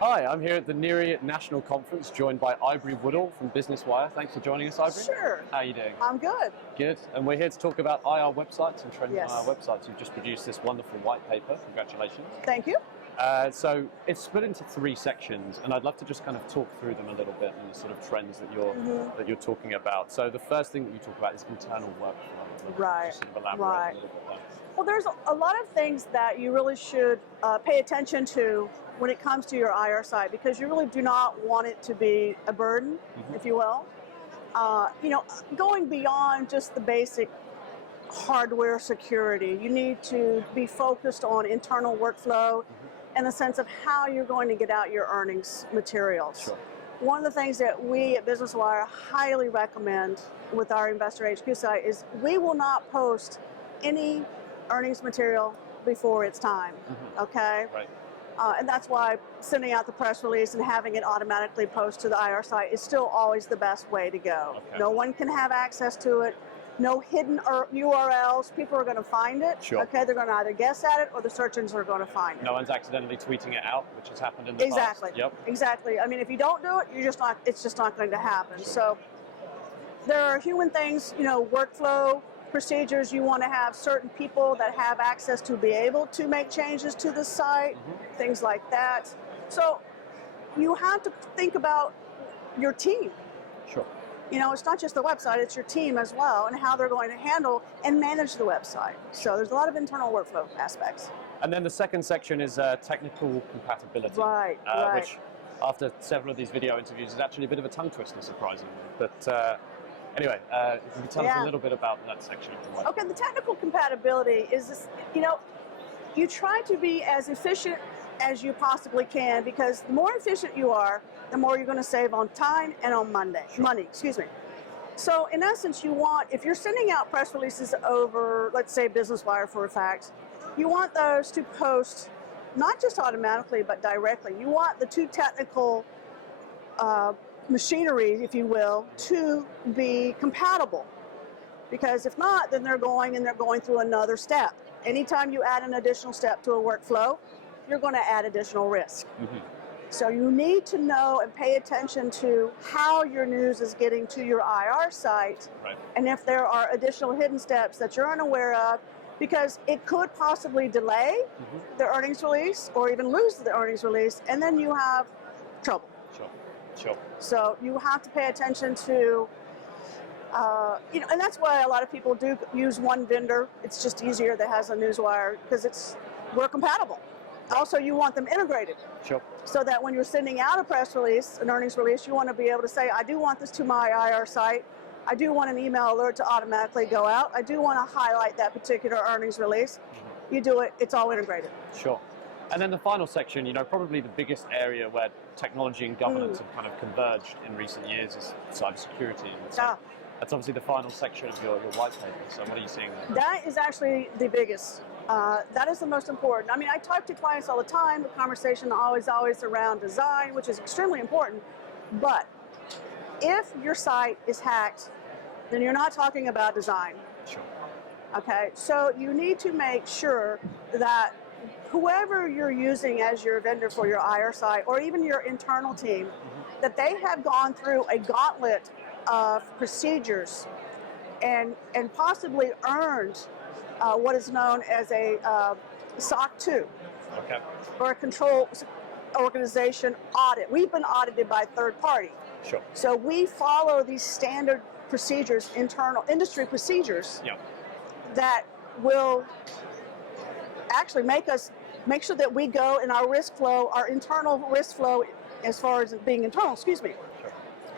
Hi, I'm here at the NERI National Conference, joined by Ibrey Woodall from Business Wire. Thanks for joining us, Ibrey. Sure. How are you doing? I'm good. Good. And we're here to talk about IR websites and trending Yes. IR websites. You've just produced this wonderful white paper. Congratulations. Thank you. So it's split into three sections, and I'd love to just kind of talk through them a little bit and the sort of trends that you're talking about. So the first thing that you talk about is internal workflow. Right. Just sort of elaborate a little bit there. Well, there's a lot of things that you really should pay attention to when it comes to your IR site, because you really do not want it to be a burden, if you will. Going beyond just the basic hardware security, you need to be focused on internal workflow in the sense of how you're going to get out your earnings materials. Sure. One of the things that we at Business Wire highly recommend with our Investor HQ site is we will not post any earnings material before it's time, okay? Right. And that's why sending out the press release and having it automatically post to the IR site is still always the best way to go. Okay. No one can have access to it. No hidden URLs. People are going to find it. Sure. Okay, they're going to either guess at it or the search engines are going to find it. No one's accidentally tweeting it out, which has happened in the Exactly. past. Yep. Exactly. I mean, if you don't do it, it's just not going to happen. So there are human things, workflow procedures. You want to have certain people that have access to be able to make changes to the site, things like that. So you have to think about your team. Sure. It's not just the website, it's your team as well, and how they're going to handle and manage the website. So there's a lot of internal workflow aspects. And then the second section is technical compatibility. Right. Which, after several of these video interviews, is actually a bit of a tongue twister, surprisingly. But anyway, if you can tell us a little bit about that section of the website. Okay, the technical compatibility is this, you try to be as efficient as you possibly can, because the more efficient you are, the more you're going to save on time and on money. So in essence, if you're sending out press releases over, let's say Business Wire for a fact, you want those to post not just automatically, but directly. You want the two technical machinery, if you will, to be compatible. Because if not, then they're going through another step. Anytime you add an additional step to a workflow, you're going to add additional risk. So you need to know and pay attention to how your news is getting to your IR site, and if there are additional hidden steps that you're unaware of, because it could possibly delay the earnings release or even lose the earnings release, and then you have trouble. Sure. So you have to pay attention to, and that's why a lot of people do use one vendor. It's just easier that has a newswire, because we're compatible. Also, you want them integrated. Sure. So that when you're sending out a press release, an earnings release, you want to be able to say, I do want this to my IR site. I do want an email alert to automatically go out. I do want to highlight that particular earnings release. You do it, it's all integrated. Sure. And then the final section, probably the biggest area where technology and governance have kind of converged in recent years is cybersecurity. And so that's obviously the final section of your white paper. So what are you seeing there? That is actually the biggest. That is the most important. I mean, I talk to clients all the time. The conversation always around design, which is extremely important. But if your site is hacked, then you're not talking about design. Sure. Okay, so you need to make sure that whoever you're using as your vendor for your IR site, or even your internal team, that they have gone through a gauntlet of procedures and possibly earned what is known as a SOC 2, or a control organization audit. We've been audited by a third party. Sure. So we follow these standard procedures, internal industry procedures, that will actually make sure that we go in our risk flow, our internal risk flow, as far as it being internal,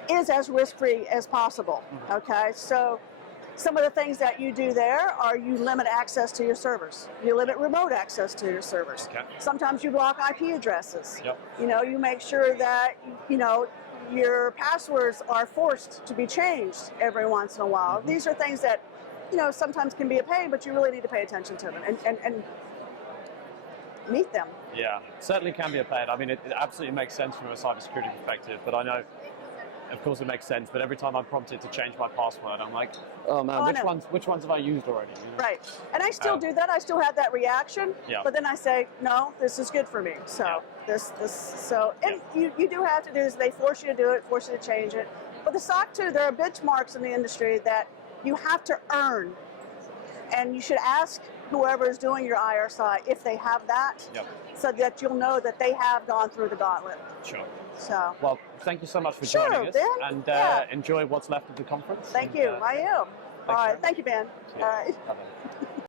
is as risk-free as possible. Okay, so some of the things that you do there are you limit access to your servers. You limit remote access to your servers. Sometimes you block IP addresses. You make sure that your passwords are forced to be changed every once in a while. These are things that sometimes can be a pain, but you really need to pay attention to them and meet them. Yeah, certainly can be a pain. I mean, it absolutely makes sense from a cybersecurity perspective, but I know of course it makes sense, but every time I'm prompted to change my password, I'm like, oh man, Oh, I know. which ones have I used already? You know? Right. And I still do that. I still have that reaction. Yeah. But then I say, no, this is good for me. So and you do have to do this. They force you to do it, force you to change it. But the SOC 2, there are benchmarks in the industry that you have to earn. And you should ask whoever is doing your IRSI if they have that, so that you'll know that they have gone through the gauntlet. Sure. So. Well, thank you so much for Sure, joining us, Ben. and enjoy what's left of the conference. Thank you. I am. All right. care. Thank you, Ben. All right. Bye-bye.